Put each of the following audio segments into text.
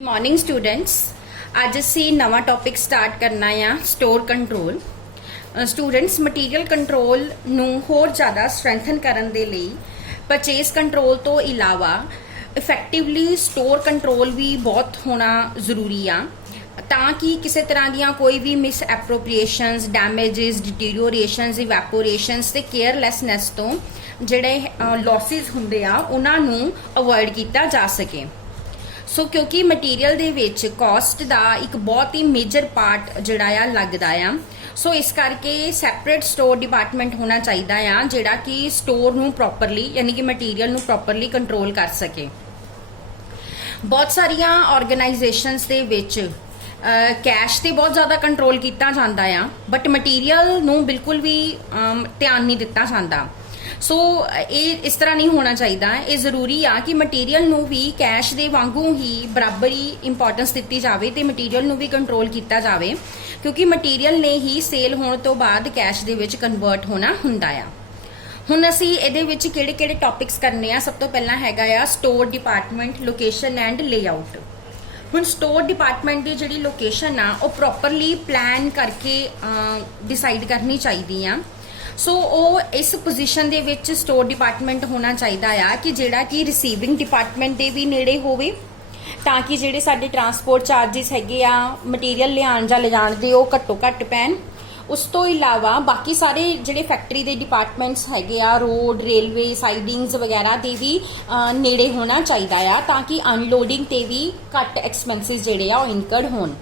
Morning students ਅੱਜ ਅਸੀਂ ਨਵਾਂ ਟੌਪਿਕ ਸਟਾਰਟ ਕਰਨਾ ਆ store control. Students material control ਨੂੰ ਹੋਰ ਜ਼ਿਆਦਾ ਸਟਰੈਂਥਨ ਕਰਨ ਦੇ ਲਈ ਪਰਚੇਸ ਕੰਟਰੋਲ ਤੋਂ ਇਲਾਵਾ ਇਫੈਕਟਿਵਲੀ ਸਟੋਰ ਕੰਟਰੋਲ ਵੀ ਬਹੁਤ ਹੋਣਾ ਜ਼ਰੂਰੀ ਆ ਤਾਂ ਕਿ ਕਿਸੇ ਤਰ੍ਹਾਂ ਦੀਆਂ ਕੋਈ ਵੀ ਮਿਸ ਐਪਰੋਪ੍ਰੀਏਸ਼ਨਸ ਡੈਮੇजेस ਡਿਟੀਰੀਓਰੇਸ਼ਨਸ ਇਵੈਪੋਰੇਸ਼ਨਸ ਤੇ ਕੇਅਰਲੈਸਨੈਸ ਤੋਂ ਜਿਹੜੇ ਲੌਸਿਸ ਹੁੰਦੇ ਆ ਉਹਨਾਂ ਨੂੰ ਅਵੋਇਡ ਕੀਤਾ ਜਾ ਸਕੇ। ਸੋ ਕਿਉਂਕਿ ਮਟੀਰੀਅਲ ਦੇ ਵਿੱਚ ਕਾਸਟ ਦਾ ਇੱਕ ਬਹੁਤ ਹੀ ਮੇਜਰ ਪਾਰਟ ਜਿਹੜਾ ਆ ਲੱਗਦਾ ਆ, ਸੋ ਇਸ ਕਰਕੇ ਸੈਪਰੇਟ ਸਟੋਰ ਡਿਪਾਰਟਮੈਂਟ ਹੋਣਾ ਚਾਹੀਦਾ ਆ ਜਿਹੜਾ ਕਿ ਸਟੋਰ ਨੂੰ ਪ੍ਰੋਪਰਲੀ ਯਾਨੀ ਕਿ ਮਟੀਰੀਅਲ ਨੂੰ ਪ੍ਰੋਪਰਲੀ ਕੰਟਰੋਲ ਕਰ ਸਕੇ। ਬਹੁਤ ਸਾਰੀਆਂ ਆਰਗੇਨਾਈਜੇਸ਼ਨਸ ਦੇ ਵਿੱਚ ਕੈਸ਼ ਤੇ ਬਹੁਤ ਜ਼ਿਆਦਾ ਕੰਟਰੋਲ ਕੀਤਾ ਜਾਂਦਾ ਆ ਬਟ ਮਟੀਰੀਅਲ ਨੂੰ ਬਿਲਕੁਲ ਵੀ ਧਿਆਨ ਨਹੀਂ ਦਿੱਤਾ ਜਾਂਦਾ। ਸੋ ਇਹ ਇਸ ਤਰ੍ਹਾਂ ਨਹੀਂ ਹੋਣਾ ਚਾਹੀਦਾ। ਇਹ ਜ਼ਰੂਰੀ ਆ ਕਿ ਮਟੀਰੀਅਲ ਨੂੰ ਵੀ ਕੈਸ਼ ਦੇ ਵਾਂਗੂ ਹੀ ਬਰਾਬਰੀ ਇੰਪੋਰਟੈਂਸ ਦਿੱਤੀ ਜਾਵੇ ਤੇ ਮਟੀਰੀਅਲ ਨੂੰ ਵੀ ਕੰਟਰੋਲ ਕੀਤਾ ਜਾਵੇ ਕਿਉਂਕਿ ਮਟੀਰੀਅਲ ਨੇ ਹੀ ਸੇਲ ਹੋਣ ਤੋਂ ਬਾਅਦ ਕੈਸ਼ ਦੇ ਵਿੱਚ ਕਨਵਰਟ ਹੋਣਾ ਹੁੰਦਾ ਆ। ਹੁਣ ਅਸੀਂ ਇਹਦੇ ਵਿੱਚ ਕਿਹੜੇ ਟੌਪਿਕਸ ਕਰਨੇ ਆ। ਸਭ ਤੋਂ ਪਹਿਲਾਂ ਹੈਗਾ ਆ store department, location and layout. ਹੁਣ ਸਟੋਰ ਡਿਪਾਰਟਮੈਂਟ ਦੀ ਜਿਹੜੀ ਲੋਕੇਸ਼ਨ ਆ ਉਹ ਪ੍ਰੋਪਰਲੀ ਪਲਾਨ ਕਰਕੇ ਡਿਸਾਈਡ ਕਰਨੀ ਚਾਹੀਦੀ ਆ। ਸੋ ਉਹ ਇਸ ਪੋਜੀਸ਼ਨ ਦੇ ਵਿੱਚ ਸਟੋਰ ਡਿਪਾਰਟਮੈਂਟ ਹੋਣਾ ਚਾਹੀਦਾ ਆ ਕਿ ਜਿਹੜਾ ਕਿ ਰਿਸੀਵਿੰਗ ਡਿਪਾਰਟਮੈਂਟ ਦੇ ਵੀ ਨੇੜੇ ਹੋਵੇ ਤਾਂ ਕਿ ਜਿਹੜੇ ਸਾਡੇ ਟਰਾਂਸਪੋਰਟ ਚਾਰजेस ਹੈਗੇ ਆ ਮਟੀਰੀਅਲ ਲਿਆਉਣ ਜਾਂ ਲਿਜਾਣ ਦੇ ਉਹ ਘੱਟੋ ਘੱਟ ਪੈਣ। ਉਸ ਤੋਂ ਇਲਾਵਾ ਬਾਕੀ ਸਾਰੇ ਜਿਹੜੇ ਫੈਕਟਰੀ ਦੇ ਡਿਪਾਰਟਮੈਂਟਸ ਹੈਗੇ ਆ ਰੋਡ ਰੇਲਵੇ ਸਾਈਡਿੰਗਸ ਵਗੈਰਾ ਦੇ ਵੀ ਨੇੜੇ ਹੋਣਾ ਚਾਹੀਦਾ ਆ ਤਾਂ ਕਿ ਅਨਲੋਡਿੰਗ ਤੇ ਵੀ ਘੱਟ ਐਕਸਪੈਂਸਿਸ ਜਿਹੜੇ ਆ ਉਹ ਇਨਕਰਡ ਹੋਣ।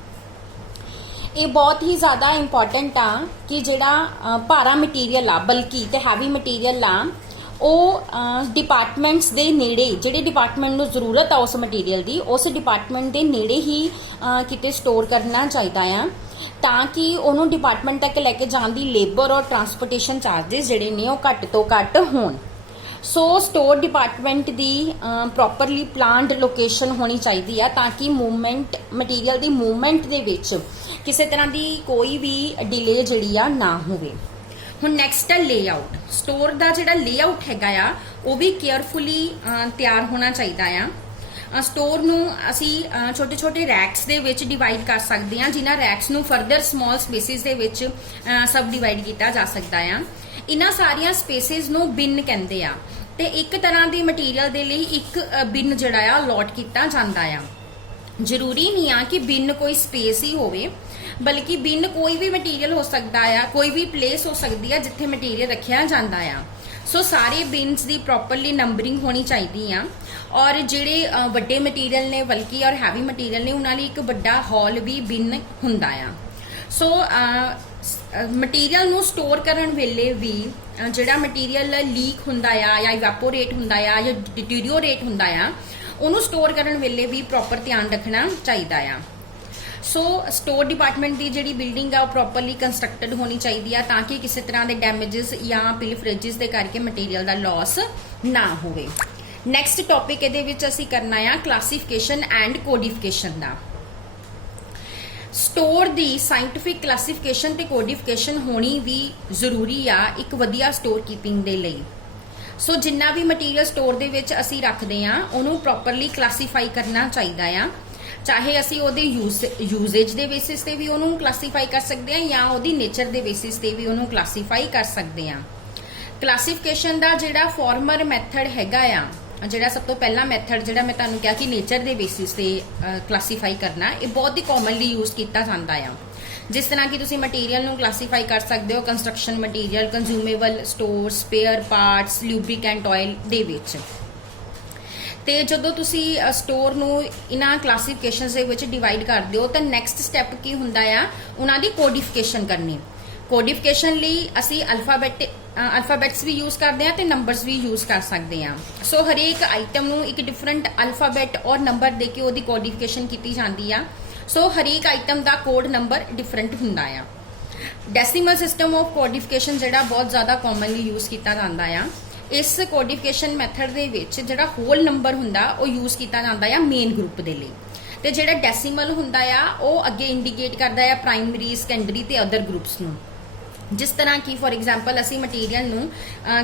ਇਹ ਬਹੁਤ ਹੀ ਜ਼ਿਆਦਾ ਇੰਪੋਰਟੈਂਟ ਆ ਕਿ ਜਿਹੜਾ ਭਾਰਾ ਮਟੀਰੀਅਲ ਆ ਬਲਕੀ ਤੇ ਹੈਵੀ ਮਟੀਰੀਅਲ ਆ ਉਹ ਡਿਪਾਰਟਮੈਂਟਸ ਦੇ ਨੇੜੇ ਜਿਹੜੇ ਡਿਪਾਰਟਮੈਂਟ ਨੂੰ ਜ਼ਰੂਰਤ ਆ ਉਸ ਮਟੀਰੀਅਲ ਦੀ ਉਸ ਡਿਪਾਰਟਮੈਂਟ ਦੇ ਨੇੜੇ ਹੀ ਕਿਤੇ ਸਟੋਰ ਕਰਨਾ ਚਾਹੀਦਾ ਆ ਤਾਂ ਕਿ ਉਹਨੂੰ ਡਿਪਾਰਟਮੈਂਟ ਤੱਕ ਲੈ ਕੇ ਜਾਣ ਦੀ ਲੇਬਰ ਔਰ ਟਰਾਂਸਪੋਰਟੇਸ਼ਨ ਚਾਰजेस ਜਿਹੜੇ ਨੇ ਉਹ ਘੱਟ ਤੋਂ ਘੱਟ ਹੋਣ। ਸੋ ਸਟੋਰ ਡਿਪਾਰਟਮੈਂਟ ਦੀ ਪ੍ਰੋਪਰਲੀ ਪਲਾਨਡ ਲੋਕੇਸ਼ਨ ਹੋਣੀ ਚਾਹੀਦੀ ਆ ਤਾਂ ਕਿ ਮੂਵਮੈਂਟ ਮਟੀਰੀਅਲ ਦੀ ਮੂਵਮੈਂਟ ਦੇ ਵਿੱਚ ਕਿਸੇ ਤਰ੍ਹਾਂ ਦੀ ਕੋਈ ਵੀ ਡਿਲੇ ਜਿਹੜੀ ਆ ਨਾ ਹੋਵੇ। ਹੁਣ ਨੈਕਸਟ ਹੈ ਲੇਆਊਟ। ਸਟੋਰ ਦਾ ਜਿਹੜਾ ਲੇਆਊਟ ਹੈਗਾ ਆ ਉਹ ਵੀ ਕੇਅਰਫੁਲੀ ਤਿਆਰ ਹੋਣਾ ਚਾਹੀਦਾ ਆ। ਸਟੋਰ ਨੂੰ ਅਸੀਂ ਛੋਟੇ ਰੈਕਸ ਦੇ ਵਿੱਚ ਡਿਵਾਈਡ ਕਰ ਸਕਦੇ ਹਾਂ ਜਿਨ੍ਹਾਂ ਰੈਕਸ ਨੂੰ ਫਰਦਰ ਸਮਾਲ ਸਪੇਸਿਸ ਦੇ ਵਿੱਚ ਸਬ ਡਿਵਾਈਡ ਕੀਤਾ ਜਾ ਸਕਦਾ ਆ। ਇਹਨਾਂ ਸਾਰੀਆਂ ਸਪੇਸਿਸ ਨੂੰ ਬਿਨ ਕਹਿੰਦੇ ਆ ਤੇ ਇੱਕ ਤਰ੍ਹਾਂ ਦੇ ਮਟੀਰੀਅਲ ਦੇ ਲਈ ਇੱਕ ਬਿਨ ਜਿਹੜਾ ਆ ਅਲੋਟ ਕੀਤਾ ਜਾਂਦਾ ਆ। ਜ਼ਰੂਰੀ ਨਹੀਂ ਆ ਕਿ ਬਿਨ ਕੋਈ ਸਪੇਸ ਹੀ ਹੋਵੇ ਬਲਕਿ ਬਿਨ ਕੋਈ ਵੀ ਮਟੀਰੀਅਲ ਹੋ ਸਕਦਾ ਆ, ਕੋਈ ਵੀ ਪਲੇਸ ਹੋ ਸਕਦੀ ਆ ਜਿੱਥੇ ਮਟੀਰੀਅਲ ਰੱਖਿਆ ਜਾਂਦਾ ਆ। ਸੋ ਸਾਰੇ ਬਿਨਸ ਦੀ ਪ੍ਰੋਪਰਲੀ ਨੰਬਰਿੰਗ ਹੋਣੀ ਚਾਹੀਦੀ ਆ ਔਰ ਜਿਹੜੇ ਵੱਡੇ ਮਟੀਰੀਅਲ ਨੇ ਬਲਕਿ ਔਰ ਹੈਵੀ ਮਟੀਰੀਅਲ ਨੇ ਉਹਨਾਂ ਲਈ ਇੱਕ ਵੱਡਾ ਹਾਲ ਵੀ ਬਿਨ ਹੁੰਦਾ ਆ। ਸੋ ਮਟੀਰੀਅਲ ਨੂੰ ਸਟੋਰ ਕਰਨ ਵੇਲੇ ਵੀ ਜਿਹੜਾ ਮਟੀਰੀਅਲ ਲੀਕ ਹੁੰਦਾ ਆ ਜਾਂ ਇਵੈਪੋਰੇਟ ਹੁੰਦਾ ਆ ਜਾਂ ਡਿਟੀਰੀਓਰੇਟ ਹੁੰਦਾ ਆ ਉਹਨੂੰ ਸਟੋਰ ਕਰਨ ਵੇਲੇ ਵੀ ਪ੍ਰੋਪਰ ਧਿਆਨ ਰੱਖਣਾ ਚਾਹੀਦਾ ਆ। ਸੋ ਸਟੋਰ ਡਿਪਾਰਟਮੈਂਟ ਦੀ ਜਿਹੜੀ ਬਿਲਡਿੰਗ ਆ ਉਹ ਪ੍ਰੋਪਰਲੀ ਕੰਸਟਰਕਟਡ ਹੋਣੀ ਚਾਹੀਦੀ ਆ ਤਾਂ ਕਿ ਕਿਸੇ ਤਰ੍ਹਾਂ ਦੇ ਡੈਮੇजेस ਜਾਂ ਪਿਲਫਰੇजेस ਦੇ ਕਰਕੇ ਮਟੀਰੀਅਲ ਦਾ ਲਾਸ ਨਾ ਹੋਵੇ। ਨੈਕਸਟ ਟੌਪਿਕ ਇਹਦੇ ਵਿੱਚ ਅਸੀਂ ਕਰਨਾ ਆ classification and ਕੋਡੀਫਿਕੇਸ਼ਨ the. Store the scientific classification ਤੇ ਕੋਡੀਫਿਕੇਸ਼ਨ ਹੋਣੀ ਵੀ ਜ਼ਰੂਰੀ ਆ ਇੱਕ ਵਧੀਆ ਸਟੋਰ ਕੀਪਿੰਗ ਦੇ ਲਈ। ਸੋ ਜਿੰਨਾ ਵੀ ਮਟੀਰੀਅਲ ਸਟੋਰ ਦੇ ਵਿੱਚ ਅਸੀਂ ਰੱਖਦੇ ਆ ਉਹਨੂੰ ਪ੍ਰੋਪਰਲੀ ਕਲਾਸੀਫਾਈ ਕਰਨਾ ਚਾਹੀਦਾ ਆ ਚਾਹੇ ਅਸੀਂ ਉਹਦੇ ਯੂਜ਼ੇਜ ਦੇ ਬੇਸਿਸ ਤੇ ਵੀ ਉਹਨੂੰ ਕਲਾਸੀਫਾਈ ਕਰ ਸਕਦੇ ਆ ਜਾਂ ਉਹਦੀ ਨੇਚਰ ਦੇ ਬੇਸਿਸ ਤੇ ਵੀ ਉਹਨੂੰ ਕਲਾਸੀਫਾਈ ਕਰ ਸਕਦੇ ਆ। ਕਲਾਸੀਫਿਕੇਸ਼ਨ ਦਾ ਜਿਹੜਾ ਫਾਰਮਰ ਮੈਥਡ ਹੈਗਾ ਆ ਜਿਹੜਾ ਸਭ ਤੋਂ ਪਹਿਲਾ ਮੈਥਡ ਜਿਹੜਾ ਮੈਂ ਤੁਹਾਨੂੰ ਕਿਹਾ ਕਿ ਨੇਚਰ ਦੇ ਬੇਸਿਸ ਤੇ ਕਲਾਸੀਫਾਈ ਕਰਨਾ ਇਹ ਬਹੁਤ ਹੀ ਕਾਮਨਲੀ ਯੂਜ਼ ਕੀਤਾ ਜਾਂਦਾ ਆ। ਜਿਸ ਤਰ੍ਹਾਂ ਕਿ ਤੁਸੀਂ ਮਟੀਰੀਅਲ ਨੂੰ ਕਲਾਸੀਫਾਈ ਕਰ ਸਕਦੇ ਹੋ construction material, consumable, store, spare parts, lubricant oil ਦੇ ਵਿੱਚ। ਤੇ ਜਦੋਂ ਤੁਸੀਂ ਸਟੋਰ ਨੂੰ ਇਹਨਾਂ ਕਲਾਸੀਫਿਕੇਸ਼ਨਸ ਦੇ ਵਿੱਚ ਡਿਵਾਈਡ ਕਰਦੇ ਹੋ ਤਾਂ ਨੈਕਸਟ ਸਟੈਪ ਕੀ ਹੁੰਦਾ ਆ ਉਹਨਾਂ ਦੀ ਕੋਡੀਫਿਕੇਸ਼ਨ ਕਰਨੀ। ਕੋਡੀਫਿਕੇਸ਼ਨ ਲਈ ਅਸੀਂ ਅਲਫਾਬੈਟਸ ਵੀ ਯੂਜ਼ ਕਰਦੇ ਆ ਤੇ ਨੰਬਰਸ ਵੀ ਯੂਜ਼ ਕਰ ਸਕਦੇ ਆ। ਸੋ ਹਰੇਕ ਆਈਟਮ ਨੂੰ ਇੱਕ ਡਿਫਰੈਂਟ ਅਲਫਾਬੈਟ ਔਰ ਨੰਬਰ ਦੇ ਕੇ ਉਹਦੀ ਕੋਡੀਫਿਕੇਸ਼ਨ ਕੀਤੀ ਜਾਂਦੀ ਆ। ਸੋ ਹਰੇਕ ਆਈਟਮ ਦਾ ਕੋਡ ਨੰਬਰ ਡਿਫਰੈਂਟ ਹੁੰਦਾ ਆ। ਡੈਸੀਮਲ ਸਿਸਟਮ ਆਫ ਕੋਡੀਫਿਕੇਸ਼ਨ ਜਿਹੜਾ ਬਹੁਤ ਜ਼ਿਆਦਾ ਕਾਮਨਲੀ ਯੂਜ਼ ਕੀਤਾ ਜਾਂਦਾ ਆ। ਇਸ ਕੋਡੀਫਿਕੇਸ਼ਨ ਮੈਥਡ ਦੇ ਵਿੱਚ ਜਿਹੜਾ ਹੋਲ ਨੰਬਰ ਹੁੰਦਾ ਉਹ ਯੂਜ਼ ਕੀਤਾ ਜਾਂਦਾ ਆ ਮੇਨ ਗਰੁੱਪ ਦੇ ਲਈ ਤੇ ਜਿਹੜਾ ਡੈਸੀਮਲ ਹੁੰਦਾ ਆ ਉਹ ਅੱਗੇ ਇੰਡੀਕੇਟ ਕਰਦਾ ਆ ਪ੍ਰਾਇਮਰੀ, ਸੈਕੰਡਰੀ ਤੇ ਅਦਰ ਗਰੁੱਪਸ ਨੂੰ। ਜਿਸ ਤਰ੍ਹਾਂ ਕਿ ਫॉर ਐਗਜ਼ਾਮਪਲ ਅਸੀਂ ਮਟੀਰੀਅਲ ਨੂੰ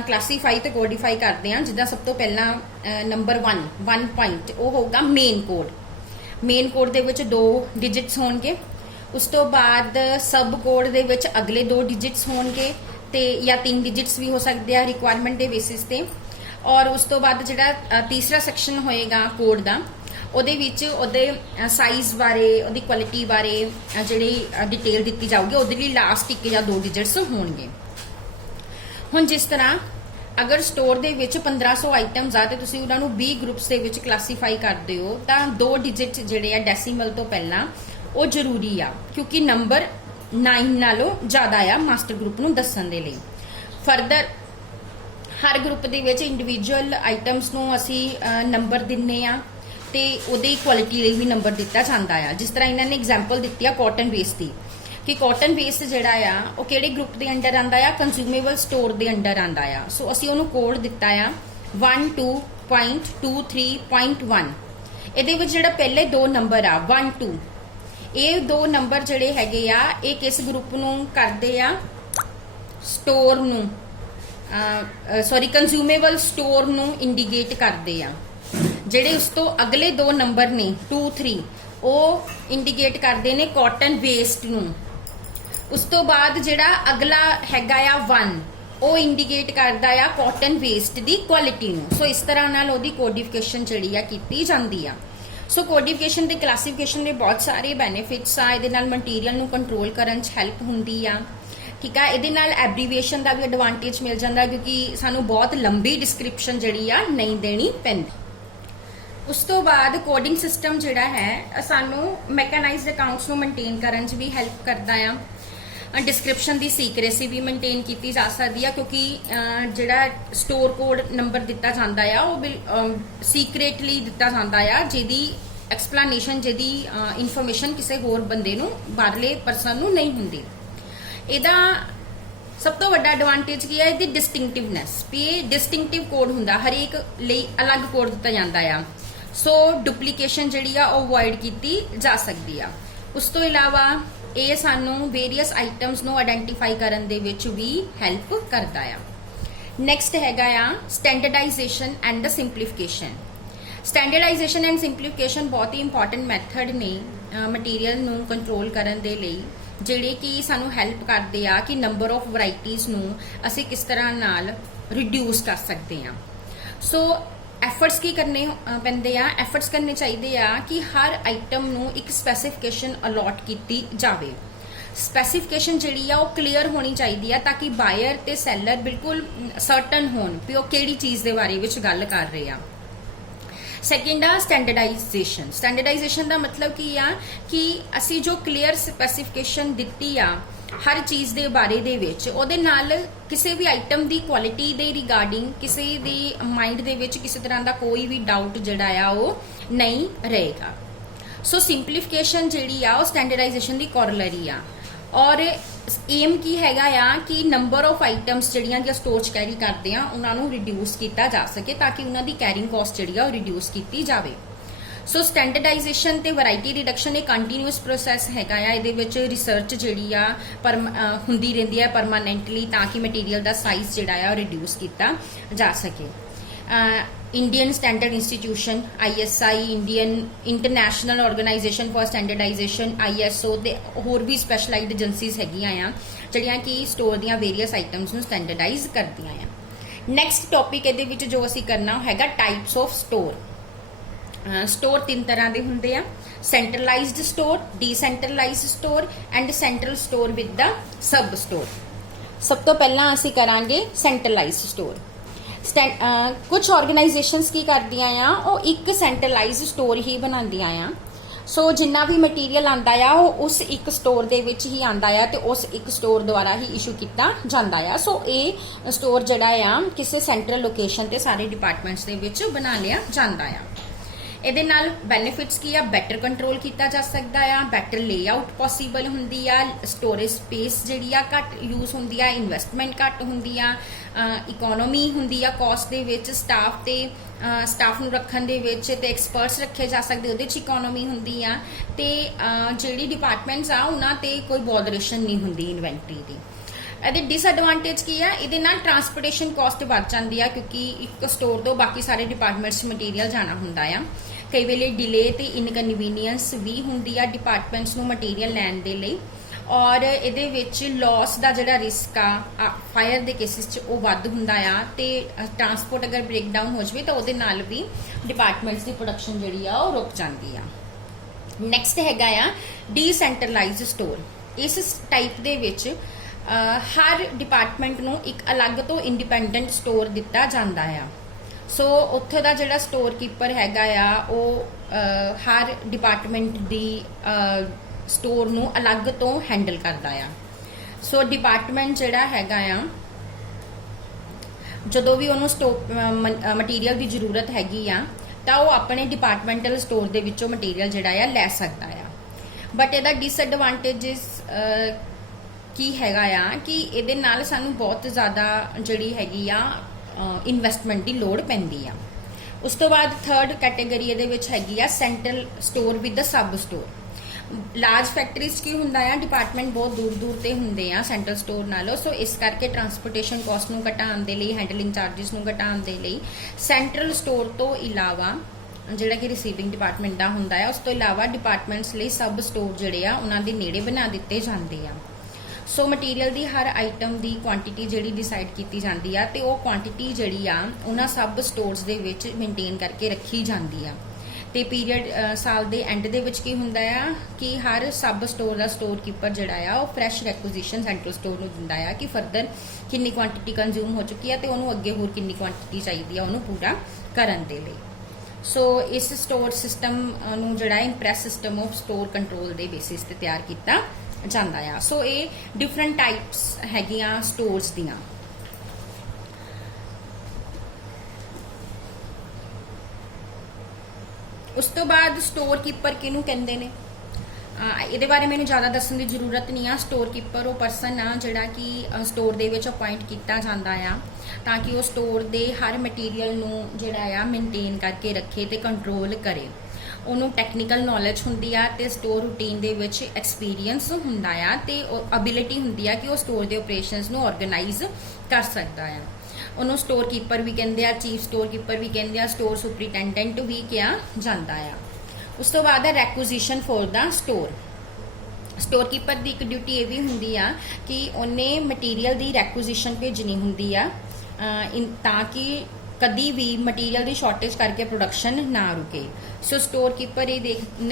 ਕਲਾਸੀਫਾਈ ਤੇ ਕੋਡੀਫਾਈ ਕਰਦੇ ਹਾਂ ਜਿੱਦਾਂ ਸਭ ਤੋਂ ਪਹਿਲਾਂ ਨੰਬਰ 1 ਪੁਆਇੰਟ ਉਹ ਹੋਊਗਾ ਮੇਨ ਕੋਡ। ਮੇਨ ਕੋਡ ਦੇ ਵਿੱਚ 2 ਡਿਜਿਟਸ ਹੋਣਗੇ। ਉਸ ਤੋਂ ਬਾਅਦ ਸਬ ਕੋਡ ਦੇ ਵਿੱਚ ਅਗਲੇ 2 ਡਿਜਿਟਸ ਹੋਣਗੇ ਤੇ ਜਾਂ 3 ਡਿਜਿਟਸ ਵੀ ਹੋ ਸਕਦੇ ਆ ਰਿਕੁਆਇਰਮੈਂਟ ਦੇ ਬੇਸਿਸ ਤੇ। ਔਰ ਉਸ ਤੋਂ ਬਾਅਦ ਜਿਹੜਾ ਤੀਸਰਾ ਸੈਕਸ਼ਨ ਹੋਏਗਾ ਕੋਡ ਦਾ, ਉਹਦੇ ਵਿੱਚ ਉਹਦੇ ਸਾਈਜ਼ ਬਾਰੇ, ਉਹਦੀ ਕੁਆਲਿਟੀ ਬਾਰੇ ਜਿਹੜੀ ਡਿਟੇਲ ਦਿੱਤੀ ਜਾਊਗੀ। ਉਹਦੇ ਲਈ ਲਾਸਟ 1 ਜਾਂ 2 ਡਿਜਿਟਸ ਹੋਣਗੇ। ਹੁਣ ਜਿਸ ਤਰ੍ਹਾਂ ਅਗਰ ਸਟੋਰ ਦੇ ਵਿੱਚ 1500 ਆਈਟਮਸ ਆ ਤੇ ਤੁਸੀਂ ਉਹਨਾਂ ਨੂੰ 20 ਗਰੁੱਪਸ ਦੇ ਵਿੱਚ ਕਲਾਸੀਫਾਈ ਕਰਦੇ ਹੋ ਤਾਂ 2 ਡਿਜਿਟ ਜਿਹੜੇ ਆ ਡੈਸੀਮਲ ਤੋਂ ਪਹਿਲਾਂ ਉਹ ਜ਼ਰੂਰੀ ਆ, ਕਿਉਂਕਿ ਨੰਬਰ 9 ਨਾਲੋਂ ਜ਼ਿਆਦਾ ਆ ਮਾਸਟਰ ਗਰੁੱਪ ਨੂੰ ਦੱਸਣ ਦੇ ਲਈ। ਫਰਦਰ ਹਰ ਗਰੁੱਪ ਦੇ ਵਿੱਚ ਇੰਡੀਵਿਜੂਅਲ ਆਈਟਮਸ ਨੂੰ ਅਸੀਂ ਨੰਬਰ ਦਿੰਨੇ ਆ ਤੇ ਉਹਦੀ ਕੁਆਲਿਟੀ ਲਈ ਵੀ ਨੰਬਰ ਦਿੱਤਾ ਜਾਂਦਾ ਆ। ਜਿਸ ਤਰ੍ਹਾਂ ਇਹਨਾਂ ਨੇ ਐਗਜ਼ਾਮਪਲ ਦਿੱਤੀ ਆ ਕਾਟਨ ਵੇਸਟ ਦੀ, ਕਿ ਕਾਟਨ ਵੇਸਟ ਜਿਹੜਾ ਆ ਉਹ ਕਿਹੜੇ ਗਰੁੱਪ ਦੇ ਅੰਡਰ ਆਂਦਾ ਆ, ਕੰਜ਼ਿਊਮੇਬਲ ਸਟੋਰ ਦੇ ਅੰਡਰ ਆਂਦਾ ਆ। ਸੋ ਅਸੀਂ ਉਹਨੂੰ ਕੋਡ ਦਿੱਤਾ ਆ 12.23.1। ਇਹਦੇ ਵਿੱਚ ਜਿਹੜਾ ਪਹਿਲੇ 2 ਨੰਬਰ ਆ 1 2, ਇਹ 2 ਨੰਬਰ ਜਿਹੜੇ ਹੈਗੇ ਆ ਇਹ ਕਿਸ ਗਰੁੱਪ ਨੂੰ ਕਰਦੇ ਆ, ਸਟੋਰ ਨੂੰ ਕੰਜ਼ਿਊਮੇਬਲ ਸਟੋਰ ਨੂੰ ਇੰਡੀਕੇਟ ਕਰਦੇ ਆ। ਜਿਹੜੇ ਉਸ ਤੋਂ ਅਗਲੇ 2 ਨੰਬਰ ਨੇ 2 3 ਉਹ ਇੰਡੀਕੇਟ ਕਰਦੇ ਨੇ ਕਾਟਨ ਵੇਸਟ ਨੂੰ। ਉਸ ਤੋਂ ਬਾਅਦ ਜਿਹੜਾ ਅਗਲਾ ਹੈਗਾ ਆ 1 ਉਹ ਇੰਡੀਕੇਟ ਕਰਦਾ ਆ ਕਾਟਨ ਵੇਸਟ ਦੀ ਕੁਆਲਿਟੀ ਨੂੰ। ਸੋ ਇਸ ਤਰ੍ਹਾਂ ਨਾਲ ਉਹਦੀ ਕੋਡੀਫਿਕੇਸ਼ਨ ਜਿਹੜੀ ਆ ਕੀਤੀ ਜਾਂਦੀ ਆ। ਸੋ ਕੋਡੀਫਿਕੇਸ਼ਨ ਤੇ ਕਲਾਸੀਫਿਕੇਸ਼ਨ ਦੇ ਬਹੁਤ ਸਾਰੇ ਬੈਨੀਫਿਟਸ ਆ। ਇਹਦੇ ਨਾਲ ਮਟੀਰੀਅਲ ਨੂੰ ਕੰਟਰੋਲ ਕਰਨ 'ਚ ਹੈਲਪ ਹੁੰਦੀ ਆ, ਠੀਕ ਆ। ਇਹਦੇ ਨਾਲ ਐਬਰੀਵੇਸ਼ਨ ਦਾ ਵੀ ਐਡਵਾਂਟੇਜ ਮਿਲ ਜਾਂਦਾ, ਕਿਉਂਕਿ ਸਾਨੂੰ ਬਹੁਤ ਲੰਬੀ ਡਿਸਕ੍ਰਿਪਸ਼ਨ ਜਿਹੜੀ ਆ ਨਹੀਂ ਦੇਣੀ ਪੈਂਦੀ। ਉਸ ਤੋਂ ਬਾਅਦ ਕੋਡਿੰਗ ਸਿਸਟਮ ਜਿਹੜਾ ਹੈ ਸਾਨੂੰ ਮੈਕਨਾਈਜ਼ਡ ਅਕਾਊਂਟਸ ਨੂੰ ਮੇਨਟੇਨ ਕਰਨ 'ਚ ਵੀ ਹੈਲਪ ਕਰਦਾ ਆ। ਡਿਸਕ੍ਰਿਪਸ਼ਨ ਦੀ ਸੀਕ੍ਰੇਸੀ ਵੀ ਮੇਨਟੇਨ ਕੀਤੀ ਜਾ ਸਕਦੀ ਆ, ਕਿਉਂਕਿ ਜਿਹੜਾ ਸਟੋਰ ਕੋਡ ਨੰਬਰ ਦਿੱਤਾ ਜਾਂਦਾ ਆ ਉਹ ਸੀਕ੍ਰੇਟਲੀ ਦਿੱਤਾ ਜਾਂਦਾ ਆ, ਜਿਹਦੀ ਐਕਸਪਲੇਨੇਸ਼ਨ, ਜਿਹਦੀ ਇਨਫੋਰਮੇਸ਼ਨ ਕਿਸੇ ਹੋਰ ਬੰਦੇ ਨੂੰ, ਬਾਹਰਲੇ ਪਰਸਨ ਨੂੰ ਨਹੀਂ ਹੁੰਦੀ। ਇਹਦਾ ਸਭ ਤੋਂ ਵੱਡਾ ਐਡਵਾਂਟੇਜ ਕੀ ਹੈ, ਇਹਦੀ ਡਿਸਟਿੰਕਟਿਵਨੈਸ। ਵੀ ਇਹ ਡਿਸਟਿੰਕਟਿਵ ਕੋਡ ਹੁੰਦਾ, ਹਰੇਕ ਲਈ ਅਲੱਗ ਕੋਡ ਦਿੱਤਾ ਜਾਂਦਾ ਆ। ਸੋ ਡੁਪਲੀਕੇਸ਼ਨ ਜਿਹੜੀ ਆ ਉਹ ਅਵੋਇਡ ਕੀਤੀ ਜਾ ਸਕਦੀ ਆ। ਉਸ ਤੋਂ ਇਲਾਵਾ ਇਹ ਸਾਨੂੰ ਵੇਰੀਅਸ ਆਈਟਮਸ ਨੂੰ ਆਇਡੈਂਟੀਫਾਈ ਕਰਨ ਦੇ ਵਿੱਚ ਵੀ ਹੈਲਪ ਕਰਦਾ ਆ। ਨੈਕਸਟ ਹੈਗਾ ਆ ਸਟੈਂਡਰਡਾਈਜੇਸ਼ਨ ਐਂਡ ਦ ਸਿੰਪਲੀਫਿਕੇਸ਼ਨ। ਸਟੈਂਡਰਡਾਈਜੇਸ਼ਨ ਐਂਡ ਸਿੰਪਲੀਫਿਕੇਸ਼ਨ ਬਹੁਤ ਹੀ ਇੰਪੋਰਟੈਂਟ ਮੈਥਡ ਨੇ ਮਟੀਰੀਅਲ ਨੂੰ ਕੰਟਰੋਲ ਕਰਨ ਦੇ ਲਈ, ਜਿਹੜੇ ਕਿ ਸਾਨੂੰ ਹੈਲਪ ਕਰਦੇ ਆ ਕਿ ਨੰਬਰ ਆਫ ਵੈਰਾਈਟੀਜ਼ ਨੂੰ ਅਸੀਂ ਕਿਸ ਤਰ੍ਹਾਂ ਨਾਲ ਰਿਡਿਊਸ ਕਰ ਸਕਦੇ ਆ। ਸੋ ਐਫਰਟਸ ਕੀ ਕਰਨੇ ਪੈਂਦੇ ਆ, ਐਫਰਟਸ ਕਰਨੇ ਚਾਹੀਦੇ ਆ ਕਿ ਹਰ ਆਈਟਮ ਨੂੰ ਇੱਕ ਸਪੈਸੀਫਿਕੇਸ਼ਨ ਅਲੋਟ ਕੀਤੀ ਜਾਵੇ। ਸਪੈਸੀਫਿਕੇਸ਼ਨ ਜਿਹੜੀ ਆ ਉਹ ਕਲੀਅਰ ਹੋਣੀ ਚਾਹੀਦੀ ਆ, ਤਾਂ ਕਿ ਬਾਇਰ ਤੇ ਸੈਲਰ ਬਿਲਕੁਲ ਸਰਟਨ ਹੋਣ ਵੀ ਉਹ ਕਿਹੜੀ ਚੀਜ਼ ਦੇ ਬਾਰੇ ਵਿੱਚ ਗੱਲ ਕਰ ਰਹੇ ਆ। ਸੈਕਿੰਡ ਆ ਸਟੈਂਡਰਡਾਈਜੇਸ਼ਨ। ਸਟੈਂਡਰਡਾਈਜੇਸ਼ਨ ਦਾ ਮਤਲਬ ਕੀ ਆ ਕਿ ਅਸੀਂ ਜੋ ਕਲੀਅਰ ਸਪੈਸੀਫਿਕੇਸ਼ਨ ਦਿੱਤੀ ਆ ਹਰ ਚੀਜ਼ ਦੇ ਬਾਰੇ ਦੇ ਵਿੱਚ, ਉਹਦੇ ਨਾਲ ਕਿਸੇ ਵੀ ਆਈਟਮ ਦੀ ਕੁਆਲਿਟੀ ਦੇ ਰਿਗਾਰਡਿੰਗ ਕਿਸੇ ਦੀ ਮਾਈਂਡ ਦੇ ਵਿੱਚ ਕਿਸੇ ਤਰ੍ਹਾਂ ਦਾ ਕੋਈ ਵੀ ਡਾਊਟ ਜਿਹੜਾ ਆ ਉਹ ਨਹੀਂ ਰਹੇਗਾ। ਸੋ ਸਿੰਪਲੀਫਿਕੇਸ਼ਨ ਜਿਹੜੀ ਆ ਉਹ ਸਟੈਂਡਰਡਾਈਜੇਸ਼ਨ ਦੀ ਕੋਰਲਰੀ ਆ। ਔਰ ਏਮ ਕੀ ਹੈਗਾ ਆ ਕਿ ਨੰਬਰ ਆਫ ਆਈਟਮਸ ਜਿਹੜੀਆਂ ਦੀਆਂ ਸਟੋਰ 'ਚ ਕੈਰੀ ਕਰਦੇ ਆ ਉਹਨਾਂ ਨੂੰ ਰਿਡਿਊਸ ਕੀਤਾ ਜਾ ਸਕੇ, ਤਾਂ ਕਿ ਉਹਨਾਂ ਦੀ ਕੈਰਿੰਗ ਕਾਸਟ ਜਿਹੜੀ ਆ ਉਹ ਰਿਡਿਊਸ ਕੀਤੀ ਜਾਵੇ। ਸੋ ਸਟੈਂਡਰਡਾਈਜੇਸ਼ਨ ਤੇ ਵੈਰਾਈਟੀ ਰਿਡਕਸ਼ਨ ਇਹ ਕੰਟੀਨਿਊਸ ਪ੍ਰੋਸੈਸ ਹੈਗਾ ਆ। ਇਹਦੇ ਵਿੱਚ ਰਿਸਰਚ ਜਿਹੜੀ ਆ ਹੁੰਦੀ ਰਹਿੰਦੀ ਹੈ ਪਰਮਾਨੈਂਟਲੀ, ਤਾਂ ਕਿ ਮਟੀਰੀਅਲ ਦਾ ਸਾਈਜ਼ ਜਿਹੜਾ ਆ ਉਹ ਰਿਡਿਊਸ ਕੀਤਾ ਜਾ ਸਕੇ। Indian standard institution ISI, Indian international organisation for standardisation ISO ਤੇ ਹੋਰ ਵੀ ਸਪੈਸ਼ਲਾਈਜ਼ਡ ਏਜੰਸੀਜ਼ ਹੈਗੀਆਂ ਆ ਜਿਹੜੀਆਂ ਕਿ ਸਟੋਰ ਦੀਆਂ ਵੇਰੀਅਸ ਆਈਟਮਸ ਨੂੰ ਸਟੈਂਡਰਡਾਈਜ਼ ਕਰਦੀਆਂ ਆ। ਨੈਕਸਟ ਟੌਪਿਕ ਇਹਦੇ ਵਿੱਚ ਜੋ ਅਸੀਂ ਕਰਨਾ ਹੈਗਾ ਟਾਈਪਸ ਆਫ ਸਟੋਰ। ਸਟੋਰ 3 ਤਰ੍ਹਾਂ ਦੇ ਹੁੰਦੇ ਆ, centralised store, decentralised store and central store with the sub store. ਸਭ ਤੋਂ ਪਹਿਲਾਂ ਅਸੀਂ ਕਰਾਂਗੇ ਸੈਂਟਰਲਾਈਜ਼ਡ ਸਟੋਰ। ਕੁਝ ਆਰਗੇਨਾਈਜੇਸ਼ਨਸ ਕੀ ਕਰਦੀਆਂ ਆ, ਉਹ ਇੱਕ ਸੈਂਟਰਲਾਈਜ਼ਡ ਸਟੋਰ ਹੀ ਬਣਾਉਂਦੀਆਂ ਆ। ਸੋ ਜਿੰਨਾ ਵੀ ਮਟੀਰੀਅਲ ਆਂਦਾ ਆ ਉਹ ਉਸ ਇੱਕ ਸਟੋਰ ਦੇ ਵਿੱਚ ਹੀ ਆਂਦਾ ਆ ਤੇ ਉਸ ਇੱਕ ਸਟੋਰ ਦੁਆਰਾ ਹੀ ਇਸ਼ੂ ਕੀਤਾ ਜਾਂਦਾ ਆ। ਸੋ ਇਹ ਸਟੋਰ ਜਿਹੜਾ ਆ ਕਿਸੇ ਸੈਂਟਰਲ ਲੋਕੇਸ਼ਨ ਤੇ ਸਾਰੇ ਡਿਪਾਰਟਮੈਂਟਸ ਦੇ ਵਿੱਚ ਬਣਾ ਲਿਆ ਜਾਂਦਾ ਆ। ਇਹਦੇ ਨਾਲ ਬੈਨੀਫਿਟਸ ਕੀ ਆ, ਬੈਟਰ ਕੰਟਰੋਲ ਕੀਤਾ ਜਾ ਸਕਦਾ ਆ, ਬੈਟਰ ਲੇਆਊਟ ਪੋਸੀਬਲ ਹੁੰਦੀ ਆ, ਸਟੋਰੇਜ ਸਪੇਸ ਜਿਹੜੀ ਆ ਘੱਟ ਯੂਜ਼ ਹੁੰਦੀ ਆ, ਇਨਵੈਸਟਮੈਂਟ ਘੱਟ ਹੁੰਦੀ ਆ, ਇਕਨੋਮੀ ਹੁੰਦੀ ਆ ਕਾਸਟ ਦੇ ਵਿੱਚ, ਸਟਾਫ ਨੂੰ ਰੱਖਣ ਦੇ ਵਿੱਚ ਤੇ ਐਕਸਪਰਟਸ ਰੱਖੇ ਜਾ ਸਕਦੇ, ਉਹਦੇ 'ਚ ਇਕਨੋਮੀ ਹੁੰਦੀ ਆ ਤੇ ਜਿਹੜੀ ਡਿਪਾਰਟਮੈਂਟਸ ਆ ਉਹਨਾਂ ਤੇ ਕੋਈ ਬੋਦਰੇਸ਼ਨ ਨਹੀਂ ਹੁੰਦੀ ਇਨਵੈਂਟਰੀ ਦੀ। ਇਹਦੇ ਡਿਸਐਡਵਾਂਟੇਜ ਕੀ ਆ, ਇਹਦੇ ਨਾਲ ਟਰਾਂਸਪੋਰਟੇਸ਼ਨ ਕਾਸਟ ਵੱਧ ਜਾਂਦੀ ਆ, ਕਿਉਂਕਿ ਇੱਕ ਸਟੋਰ ਤੋਂ ਬਾਕੀ ਸਾਰੇ ਡਿਪਾਰਟਮੈਂਟਸ 'ਚ ਮਟੀਰੀਅਲ ਜਾਣਾ ਹੁੰਦਾ ਆ। कई वेले डिले ते इनकनवीनियंस भी हुंदी आ डिपार्टमेंट्स नूं मटीरियल लैण दे लई और ਇਹਦੇ ਵਿੱਚ लॉस ਦਾ ਜਿਹੜਾ ਰਿਸਕ ਆ ਫਾਇਰ ਦੇ ਕੇਸਿਸ 'ਚ ਉਹ ਵੱਧ ਹੁੰਦਾ ਆ ਤੇ ਟਰਾਂਸਪੋਰਟ ਅਗਰ ਬ੍ਰੇਕ ਡਾਊਨ ਹੋ ਜਾਵੇ ਤਾਂ ਉਹਦੇ ਨਾਲ ਵੀ ਡਿਪਾਰਟਮੈਂਟਸ ਦੀ ਪ੍ਰੋਡਕਸ਼ਨ ਜਿਹੜੀ ਆ ਉਹ ਰੁਕ ਜਾਂਦੀ ਆ। ਨੈਕਸਟ ਹੈਗਾ ਆ ਡੀਸੈਂਟਰਲਾਈਜ਼ਡ ਸਟੋਰ। ਇਸ ਟਾਈਪ ਦੇ ਵਿੱਚ ਹਰ ਡਿਪਾਰਟਮੈਂਟ ਨੂੰ ਇੱਕ ਅਲੱਗ ਤੋਂ ਇੰਡੀਪੈਂਡੈਂਟ ਸਟੋਰ ਦਿੱਤਾ ਜਾਂਦਾ ਆ। ਸੋ ਉੱਥੇ ਦਾ ਜਿਹੜਾ ਸਟੋਰ ਕੀਪਰ ਹੈਗਾ ਆ ਉਹ ਹਰ ਡਿਪਾਰਟਮੈਂਟ ਦੀ ਸਟੋਰ ਨੂੰ ਅਲੱਗ ਤੋਂ ਹੈਂਡਲ ਕਰਦਾ ਆ। ਸੋ ਡਿਪਾਰਟਮੈਂਟ ਜਿਹੜਾ ਹੈਗਾ ਆ ਜਦੋਂ ਵੀ ਉਹਨੂੰ ਮਟੀਰੀਅਲ ਦੀ ਜ਼ਰੂਰਤ ਹੈਗੀ ਆ ਤਾਂ ਉਹ ਆਪਣੇ ਡਿਪਾਰਟਮੈਂਟਲ ਸਟੋਰ ਦੇ ਵਿੱਚੋਂ ਮਟੀਰੀਅਲ ਜਿਹੜਾ ਆ ਲੈ ਸਕਦਾ ਆ। ਬਟ ਇਹਦਾ ਡਿਸਐਡਵਾਂਟੇਜਸ ਕੀ ਹੈਗਾ ਆ ਕਿ ਇਹਦੇ ਨਾਲ ਸਾਨੂੰ ਬਹੁਤ ਜ਼ਿਆਦਾ ਜਿਹੜੀ ਹੈਗੀ ਆ ਇਨਵੈਸਟਮੈਂਟ ਦੀ ਲੋੜ ਪੈਂਦੀ ਆ। ਉਸ ਤੋਂ ਬਾਅਦ ਥਰਡ ਕੈਟੇਗਰੀ ਇਹਦੇ ਵਿੱਚ ਹੈਗੀ ਆ central store with the sub store. Large factories ਕੀ ਹੁੰਦਾ ਆ ਡਿਪਾਰਟਮੈਂਟ ਬਹੁਤ ਦੂਰ ਦੂਰ ਤੇ ਹੁੰਦੇ ਆ ਸੈਂਟਰਲ ਸਟੋਰ ਨਾਲੋਂ। ਸੋ ਇਸ ਕਰਕੇ ਟਰਾਂਸਪੋਰਟੇਸ਼ਨ ਕਾਸਟ ਨੂੰ ਘਟਾਉਣ ਦੇ ਲਈ ਹੈਂਡਲਿੰਗ ਚਾਰजेस ਨੂੰ ਘਟਾਉਣ ਦੇ ਲਈ ਸੈਂਟਰਲ ਸਟੋਰ ਤੋਂ ਇਲਾਵਾ ਜਿਹੜਾ ਕਿ ਰਿਸੀਵਿੰਗ ਡਿਪਾਰਟਮੈਂਟ ਦਾ ਹੁੰਦਾ ਆ ਉਸ ਤੋਂ ਇਲਾਵਾ ਡਿਪਾਰਟਮੈਂਟਸ ਲਈ ਸਬ ਸਟੋਰ ਜਿਹੜੇ ਆ ਉਹਨਾਂ ਦੇ ਨੇੜੇ ਬਣਾ ਦਿੱਤੇ ਜਾਂਦੇ ਆ। ਸੋ ਮਟੀਰੀਅਲ ਦੀ ਹਰ ਆਈਟਮ ਦੀ ਕੁਆਂਟੀਟੀ ਜਿਹੜੀ ਡਿਸਾਈਡ ਕੀਤੀ ਜਾਂਦੀ ਆ ਤੇ ਉਹ ਕੁਆਂਟੀਟੀ ਜਿਹੜੀ ਆ ਉਹਨਾਂ ਸਬ ਸਟੋਰਸ ਦੇ ਵਿੱਚ ਮੇਨਟੇਨ ਕਰਕੇ ਰੱਖੀ ਜਾਂਦੀ ਆ। ਤੇ ਪੀਰੀਅਡ ਸਾਲ ਦੇ ਐਂਡ ਦੇ ਵਿੱਚ ਕੀ ਹੁੰਦਾ ਆ ਕਿ ਹਰ ਸਬ ਸਟੋਰ ਦਾ ਸਟੋਰ ਕੀਪਰ ਜਿਹੜਾ ਆ ਉਹ ਫਰੈਸ਼ ਰੈਕੁਜੀਸ਼ਨ ਸੈਂਟਰਲ ਸਟੋਰ ਨੂੰ ਦਿੰਦਾ ਆ ਕਿ ਫਰਦਰ ਕਿੰਨੀ ਕੁਆਂਟੀਟੀ ਕੰਜ਼ਿਊਮ ਹੋ ਚੁੱਕੀ ਆ ਤੇ ਉਹਨੂੰ ਅੱਗੇ ਹੋਰ ਕਿੰਨੀ ਕੁਆਂਟੀਟੀ ਚਾਹੀਦੀ ਆ ਉਹਨੂੰ ਪੂਰਾ ਕਰਨ ਦੇ ਲਈ। ਸੋ ਇਸ ਸਟੋਰ ਸਿਸਟਮ ਨੂੰ ਜਿਹੜਾ Impress system of store control ਦੇ ਬੇਸਿਸ ਤੇ ਤਿਆਰ ਕੀਤਾ ਜਾਂਦਾ ਆ। ਸੋ ਇਹ ਡਿਫਰੈਂਟ ਟਾਈਪਸ ਹੈਗੀਆਂ ਸਟੋਰਸ ਦੀਆਂ। ਉਸ ਤੋਂ ਬਾਅਦ ਸਟੋਰ ਕੀਪਰ ਕਿਹਨੂੰ ਕਹਿੰਦੇ ਨੇ ਇਹਦੇ ਬਾਰੇ ਮੈਨੂੰ ਜ਼ਿਆਦਾ ਦੱਸਣ ਦੀ ਜ਼ਰੂਰਤ ਨਹੀਂ ਆ। ਸਟੋਰ ਕੀਪਰ ਉਹ ਪਰਸਨ ਆ ਜਿਹੜਾ ਕਿ ਸਟੋਰ ਦੇ ਵਿੱਚ ਅਪਾਇੰਟ ਕੀਤਾ ਜਾਂਦਾ ਆ ਤਾਂ ਕਿ ਉਹ ਸਟੋਰ ਦੇ ਹਰ ਮਟੀਰੀਅਲ ਨੂੰ ਜਿਹੜਾ ਆ ਮੇਨਟੇਨ ਕਰਕੇ ਰੱਖੇ ਤੇ ਕੰਟਰੋਲ ਕਰੇ। ਉਹਨੂੰ ਟੈਕਨੀਕਲ ਨੌਲੇਜ ਹੁੰਦੀ ਆ ਤੇ ਸਟੋਰ ਰੂਟੀਨ ਦੇ ਵਿੱਚ ਐਕਸਪੀਰੀਅੰਸ ਹੁੰਦਾ ਆ ਤੇ ਅਬਿਲਿਟੀ ਹੁੰਦੀ ਆ ਕਿ ਉਹ ਸਟੋਰ ਦੇ ਆਪਰੇਸ਼ਨਸ ਨੂੰ ਆਰਗੇਨਾਈਜ਼ ਕਰ ਸਕਦਾ ਆ। ਉਹਨੂੰ ਸਟੋਰ ਕੀਪਰ ਵੀ ਕਹਿੰਦੇ ਆ, ਚੀਫ ਸਟੋਰ ਕੀਪਰ ਵੀ ਕਹਿੰਦੇ ਆ, ਸਟੋਰ ਸੁਪਰੀਟੈਂਡੈਂਟ ਵੀ ਕਿਹਾ ਜਾਂਦਾ ਆ। ਉਸ ਤੋਂ ਬਾਅਦ ਹੈ requisition for the store. Storekeeper ਦੀ ਇੱਕ ਡਿਊਟੀ ਇਹ ਵੀ ਹੁੰਦੀ ਆ ਕਿ ਉਹਨੇ ਮਟੀਰੀਅਲ ਦੀ ਰੈਕੁਜੀਸ਼ਨ ਭੇਜਣੀ ਹੁੰਦੀ ਆ ਤਾਂ ਕਿ ਕਦੀ ਵੀ ਮਟੀਰੀਅਲ ਦੀ ਸ਼ਾਰਟੇਜ ਕਰਕੇ ਪ੍ਰੋਡਕਸ਼ਨ ਨਾ ਰੁਕੇ। ਸੋ ਸਟੋਰ ਕੀਪਰ ਇਹ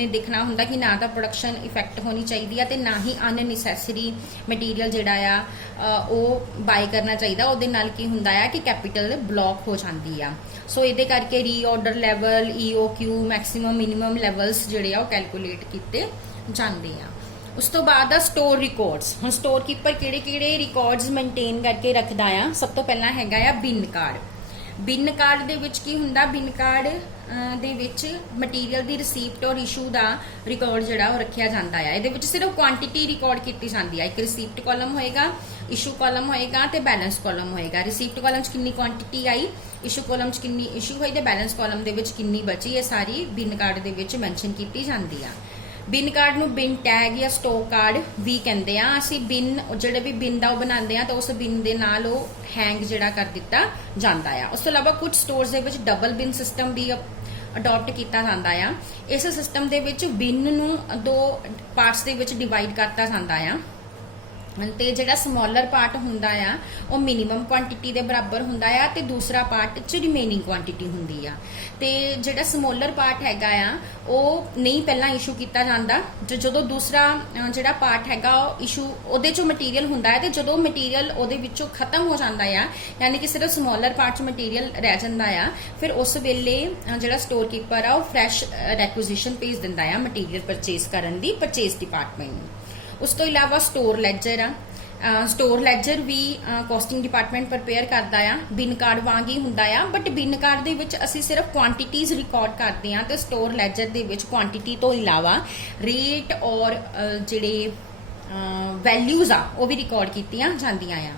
ਦੇਖਣਾ ਹੁੰਦਾ ਕਿ ਨਾ ਤਾਂ ਪ੍ਰੋਡਕਸ਼ਨ ਇਫੈਕਟ ਹੋਣੀ ਚਾਹੀਦੀ ਆ ਤੇ ਨਾ ਹੀ ਅਨਨੈਸੈਸਰੀ ਮਟੀਰੀਅਲ ਜਿਹੜਾ ਆ ਉਹ ਬਾਈ ਕਰਨਾ ਚਾਹੀਦਾ। ਉਹਦੇ ਨਾਲ ਕੀ ਹੁੰਦਾ ਆ ਕਿ ਕੈਪੀਟਲ ਬਲੌਕ ਹੋ ਜਾਂਦੀ ਆ। ਸੋ ਇਹਦੇ ਕਰਕੇ reorder level, EOQ, maximum minimum levels ਜਿਹੜੇ ਆ ਉਹ ਕੈਲਕੂਲੇਟ ਕੀਤੇ ਜਾਂਦੇ ਆ। ਉਸ ਤੋਂ ਬਾਅਦ ਆ ਸਟੋਰ ਰਿਕਾਰਡਸ। ਹੁਣ ਸਟੋਰ ਕੀਪਰ ਕਿਹੜੇ ਰਿਕਾਰਡਸ ਮੇਨਟੇਨ ਕਰਕੇ ਰੱਖਦਾ ਆ। ਸਭ ਤੋਂ ਪਹਿਲਾਂ ਹੈਗਾ ਆ ਬਿਨ ਕਾਰਡ। ਬਿਨ ਕਾਰਡ ਦੇ ਵਿੱਚ ਕੀ ਹੁੰਦਾ, ਬਿਨ ਕਾਰਡ ਦੇ ਵਿੱਚ ਮਟੀਰੀਅਲ ਦੀ ਰਿਸੀਪਟ ਔਰ ਇਸ਼ੂ ਦਾ ਰਿਕਾਰਡ ਜਿਹੜਾ ਉਹ ਰੱਖਿਆ ਜਾਂਦਾ ਹੈ। ਇਹਦੇ ਵਿੱਚ ਸਿਰਫ ਕੁਆਂਟੀਟੀ ਰਿਕਾਰਡ ਕੀਤੀ ਜਾਂਦੀ ਹੈ। ਇੱਕ ਰਿਸੀਪਟ ਕਾਲਮ ਹੋਏਗਾ, ਇਸ਼ੂ ਕਾਲਮ ਹੋਏਗਾ ਤੇ ਬੈਲੈਂਸ ਕਾਲਮ ਹੋਏਗਾ। ਰਿਸੀਪਟ ਕਾਲਮ 'ਚ ਕਿੰਨੀ ਕੁਆਂਟੀਟੀ ਆਈ, ਇਸ਼ੂ ਕਾਲਮ 'ਚ ਕਿੰਨੀ ਇਸ਼ੂ ਹੋਈ ਤੇ ਬੈਲੈਂਸ ਕਾਲਮ ਦੇ ਵਿੱਚ ਕਿੰਨੀ ਬਚੀ, ਇਹ ਸਾਰੀ ਬਿਨ ਕਾਰਡ ਦੇ ਵਿੱਚ ਮੈਂਸ਼ਨ ਕੀਤੀ ਜਾਂਦੀ ਆ। ਬਿਨ ਕਾਰਡ ਨੂੰ ਬਿਨ ਟੈਗ ਜਾਂ ਸਟੋਕ ਕਾਰਡ ਵੀ ਕਹਿੰਦੇ ਆ। ਅਸੀਂ ਬਿਨ ਜਿਹੜੇ ਵੀ ਬਿਨ ਦਾ ਉਹ ਬਣਾਉਂਦੇ ਆ ਤਾਂ ਉਸ ਬਿਨ ਦੇ ਨਾਲ ਉਹ ਹੈਂਗ ਜਿਹੜਾ ਕਰ ਦਿੱਤਾ ਜਾਂਦਾ ਆ। ਉਸ ਤੋਂ ਇਲਾਵਾ ਕੁਝ ਸਟੋਰਸ ਦੇ ਵਿੱਚ ਡਬਲ ਬਿਨ ਸਿਸਟਮ ਵੀ ਅਡਾਪਟ ਕੀਤਾ ਜਾਂਦਾ ਆ। ਇਸ ਸਿਸਟਮ ਦੇ ਵਿੱਚ ਬਿਨ ਨੂੰ ਦੋ ਪਾਰਟਸ ਦੇ ਵਿੱਚ ਡਿਵਾਈਡ ਕਰਤਾ ਜਾਂਦਾ ਆ ਤੇ ਜਿਹੜਾ ਸਮੋਲਰ ਪਾਰਟ ਹੁੰਦਾ ਆ ਉਹ ਮਿਨੀਮਮ ਕੁਆਂਟੀਟੀ ਦੇ ਬਰਾਬਰ ਹੁੰਦਾ ਆ ਤੇ ਦੂਸਰਾ ਪਾਰਟ 'ਚ ਰਿਮੇਨਿੰਗ ਕੁਆਂਟੀਟੀ ਹੁੰਦੀ ਆ। ਤੇ ਜਿਹੜਾ ਸਮੋਲਰ ਪਾਰਟ ਹੈਗਾ ਆ ਉਹ ਨਹੀਂ ਪਹਿਲਾਂ ਇਸ਼ੂ ਕੀਤਾ ਜਾਂਦਾ। ਜਦੋਂ ਦੂਸਰਾ ਜਿਹੜਾ ਪਾਰਟ ਹੈਗਾ ਉਹ ਇਸ਼ੂ ਉਹਦੇ 'ਚੋਂ ਮਟੀਰੀਅਲ ਹੁੰਦਾ ਹੈ ਤੇ ਜਦੋਂ ਮਟੀਰੀਅਲ ਉਹਦੇ ਵਿੱਚੋਂ ਖਤਮ ਹੋ ਜਾਂਦਾ ਆ, ਯਾਨੀ ਕਿ ਸਿਰਫ ਸਮੋਲਰ ਪਾਰਟ 'ਚ ਮਟੀਰੀਅਲ ਰਹਿ ਜਾਂਦਾ ਆ, ਫਿਰ ਉਸ ਵੇਲੇ ਜਿਹੜਾ ਸਟੋਰ ਕੀਪਰ ਆ ਉਹ ਫਰੈਸ਼ ਰੈਕੁਜੀਸ਼ਨ ਭੇਜ ਦਿੰਦਾ ਆ ਮਟੀਰੀਅਲ ਪਰਚੇਸ ਕਰਨ ਦੀ ਪਰਚੇਸ ਡਿਪਾਰਟਮੈਂਟ ਨੂੰ। ਉਸ ਤੋਂ ਇਲਾਵਾ ਸਟੋਰ ਲੈਜਰ ਆ। ਸਟੋਰ ਲੈਜਰ ਵੀ ਕੋਸਟਿੰਗ ਡਿਪਾਰਟਮੈਂਟ ਪ੍ਰਪੇਅਰ ਕਰਦਾ ਆ। ਬਿਨ ਕਾਰਡ ਵਾਂਗ ਹੀ ਹੁੰਦਾ ਆ, ਬਟ ਬਿਨ ਕਾਰਡ ਦੇ ਵਿੱਚ ਅਸੀਂ ਸਿਰਫ ਕੁਆਂਟੀਟੀਜ਼ ਰਿਕਾਰਡ ਕਰਦੇ ਆ ਤੇ ਸਟੋਰ ਲੈਜਰ ਦੇ ਵਿੱਚ ਕੁਆਂਟੀਟੀ ਤੋਂ ਇਲਾਵਾ ਰੇਟ ਔਰ ਜਿਹੜੇ ਵੈਲਿਊਜ਼ ਆ ਉਹ ਵੀ ਰਿਕਾਰਡ ਕੀਤੀਆਂ ਜਾਂਦੀਆਂ ਆ।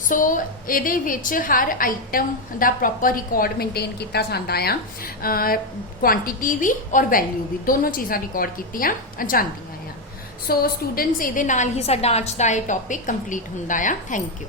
ਸੋ ਇਹਦੇ ਵਿੱਚ ਹਰ ਆਈਟਮ ਦਾ ਪ੍ਰੋਪਰ ਰਿਕਾਰਡ ਮੇਨਟੇਨ ਕੀਤਾ ਜਾਂਦਾ ਆ। ਕੁਆਂਟੀਟੀ ਵੀ ਔਰ ਵੈਲਿਊ ਵੀ ਦੋਨੋਂ ਚੀਜ਼ਾਂ ਰਿਕਾਰਡ ਕੀਤੀਆਂ ਜਾਂਦੀਆਂ ਆ। ਸੋ ਸਟੂਡੈਂਟਸ ਇਹਦੇ ਨਾਲ ਹੀ ਸਾਡਾ ਅੱਜ ਦਾ ਇਹ ਟੌਪਿਕ ਕੰਪਲੀਟ ਹੁੰਦਾ ਆ। Thank you.